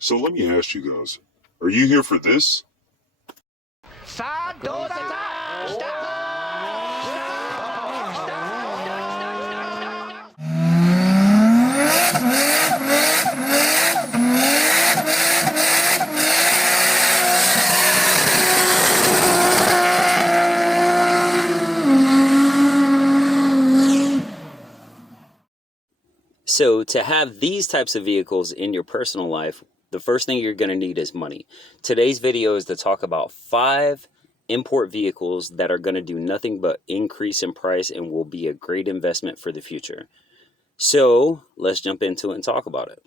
So let me ask you guys, are you here for this? So to have these types of vehicles in your personal life, the first thing you're going to need is money. Today's video is to talk about 5 import vehicles that are going to do nothing but increase in price and will be a great investment for the future. So let's jump into it and talk about it.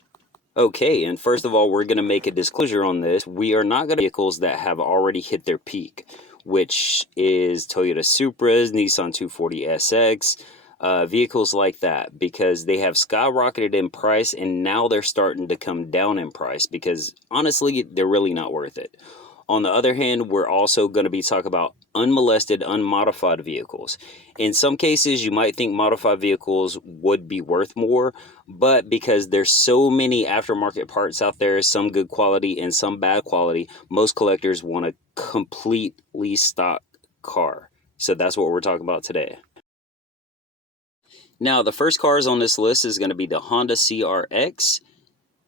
Okay, and first of all, we're going to make a disclosure on this. We are not going to vehicles that have already hit their peak, which is Toyota Supras, Nissan 240SX, vehicles like that, because they have skyrocketed in price and now they're starting to come down in price because honestly, they're really not worth it. On the other hand, we're also going to be talking about unmolested, unmodified vehicles. In some cases, you might think modified vehicles would be worth more, but because there's so many aftermarket parts out there, some good quality and some bad quality, most collectors want a completely stock car. So that's what we're talking about today. Now, the first cars on this list is going to be the Honda CRX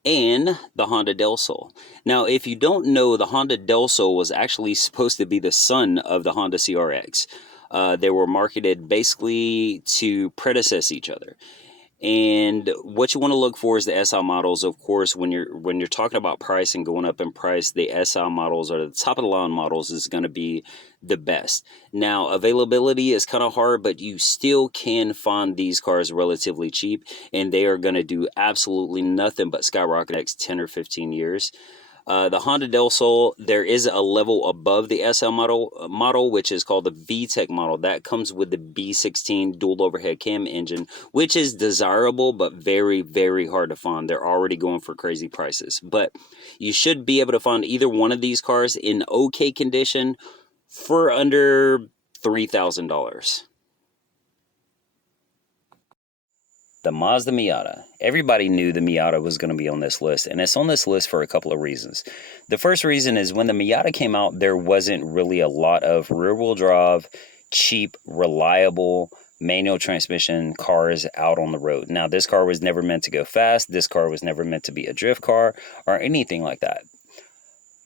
and the Honda Del Sol. Now, if you don't know, the Honda Del Sol was actually supposed to be the son of the Honda CRX. They were marketed basically to predecess each other. And what you want to look for is the SI models. Of course, when you're talking about price and going up in price, the SI models or the top of the line models is going to be the best. Now, availability is kind of hard, but you still can find these cars relatively cheap, and they are going to do absolutely nothing but skyrocket next 10 or 15 years. The Honda Del Sol, there is a level above the SL model, which is called the VTEC model. That comes with the B16 dual overhead cam engine, which is desirable, but very, very hard to find. They're already going for crazy prices. But you should be able to find either one of these cars in okay condition for under $3,000. The Mazda Miata. Everybody knew the Miata was going to be on this list, and it's on this list for a couple of reasons. The first reason is when the Miata came out, there wasn't really a lot of rear-wheel drive, cheap, reliable, manual transmission cars out on the road. Now, this car was never meant to go fast. This car was never meant to be a drift car or anything like that.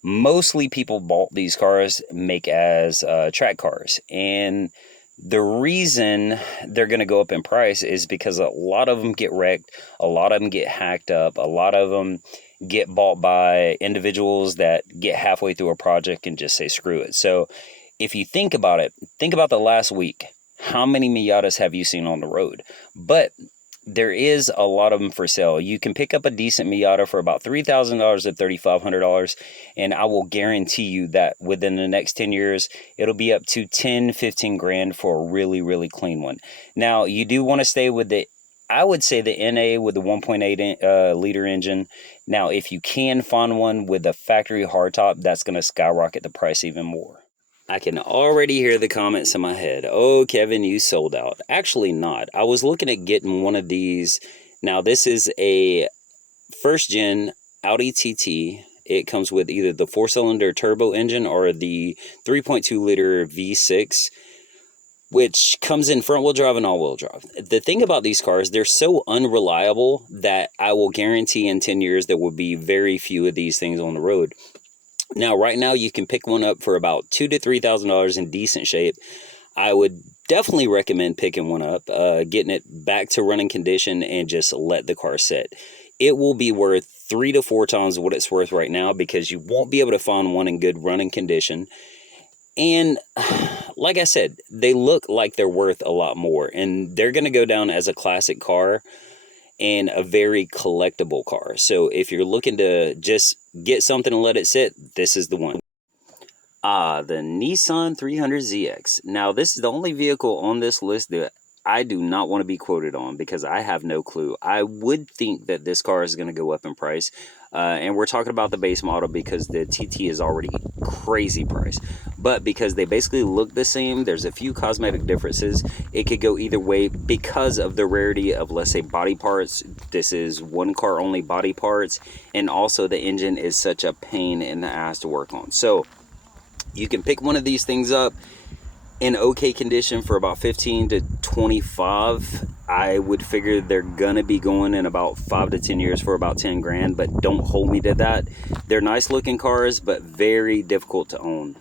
Mostly people bought these cars make as track cars, and the reason they're going to go up in price is because a lot of them get wrecked, a lot of them get hacked up, a lot of them get bought by individuals that get halfway through a project and just say screw it. So if you think about it, think about the last week. How many Miatas have you seen on the road? But there is a lot of them for sale. You can pick up a decent Miata for about $3,000 to $3,500, and I will guarantee you that within the next 10 years, it'll be up to 10, 15 grand for a really, really clean one. Now, you do want to stay with I would say the NA with the 1.8 liter engine. Now, if you can find one with a factory hardtop, that's going to skyrocket the price even more. I can already hear the comments in my head. Oh, Kevin, you sold out. Actually not. I was looking at getting one of these. Now, this is a first-gen Audi TT. It comes with either the 4-cylinder turbo engine or the 3.2-liter V6, which comes in front-wheel drive and all-wheel drive. The thing about these cars, they're so unreliable that I will guarantee in 10 years there will be very few of these things on the road. Now, right now, you can pick one up for about $2,000 to $3,000 in decent shape. I would definitely recommend picking one up, getting it back to running condition, and just let the car sit. It will be worth 3 to 4 times what it's worth right now because you won't be able to find one in good running condition. And like I said, they look like they're worth a lot more, and they're going to go down as a classic car and a very collectible car. So if you're looking to just get something and let it sit, this is the one. The Nissan 300ZX. Now, this is the only vehicle on this list that I do not want to be quoted on because I have no clue. I would think that this car is going to go up in price. And we're talking about the base model because the TT is already crazy price. But because they basically look the same, there's a few cosmetic differences. It could go either way because of the rarity of, let's say, body parts. This is one car only body parts, and also the engine is such a pain in the ass to work on. So you can pick one of these things up in okay condition for about 15 to 25. I would figure they're gonna be going in about 5 to 10 years for about 10 grand, but don't hold me to that. They're nice looking cars, but very difficult to own.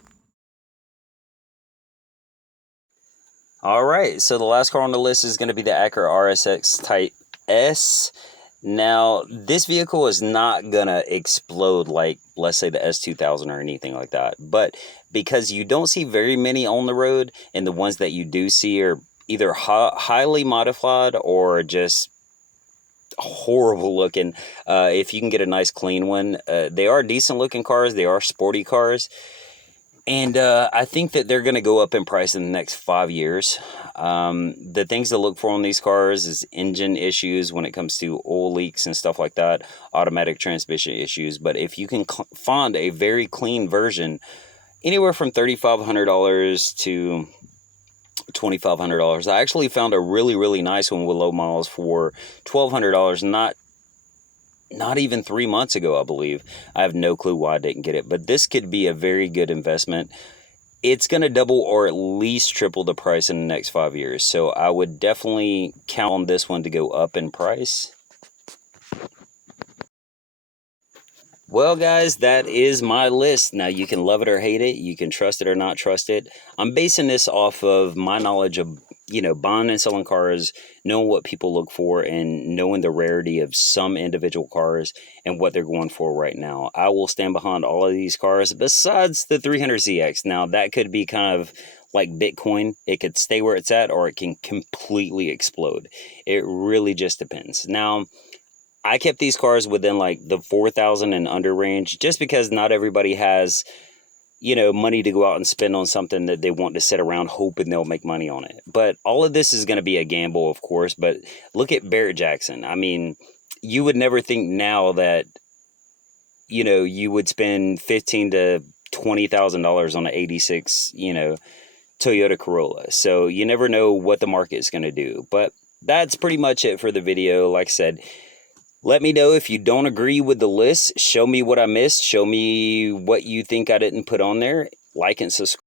All right, so the last car on the list is going to be the Acura RSX Type S. Now, this vehicle is not going to explode like, let's say, the S2000 or anything like that. But because you don't see very many on the road, and the ones that you do see are either highly modified or just horrible looking. If you can get a nice clean one, they are decent looking cars. They are sporty cars. And I think that they're going to go up in price in the next 5 years. The things to look for on these cars is engine issues when it comes to oil leaks and stuff like that, automatic transmission issues. But if you can find a very clean version, anywhere from $3,500 to $2,500. I actually found a really nice one with low miles for $1,200, not even 3 months ago, I believe. I have no clue why I didn't get it, but this could be a very good investment. It's going to double or at least triple the price in the next 5 years. So I would definitely count on this one to go up in price. Well, guys, that is my list. Now, you can love it or hate it. You can trust it or not trust it. I'm basing this off of my knowledge of, buying and selling cars, knowing what people look for, and knowing the rarity of some individual cars and what they're going for right now. I will stand behind all of these cars besides the 300ZX. Now, that could be kind of like Bitcoin. It could stay where it's at, or it can completely explode. It really just depends. Now, I kept these cars within like the 4,000 and under range, just because not everybody has, money to go out and spend on something that they want to sit around hoping they'll make money on it. But all of this is going to be a gamble, of course. But look at Barrett Jackson. I mean, you would never think now that, you would spend $15,000 to $20,000 on an 86, Toyota Corolla. So you never know what the market is going to do. But that's pretty much it for the video. Like I said, let me know if you don't agree with the list. Show me what I missed. Show me what you think I didn't put on there. Like and subscribe.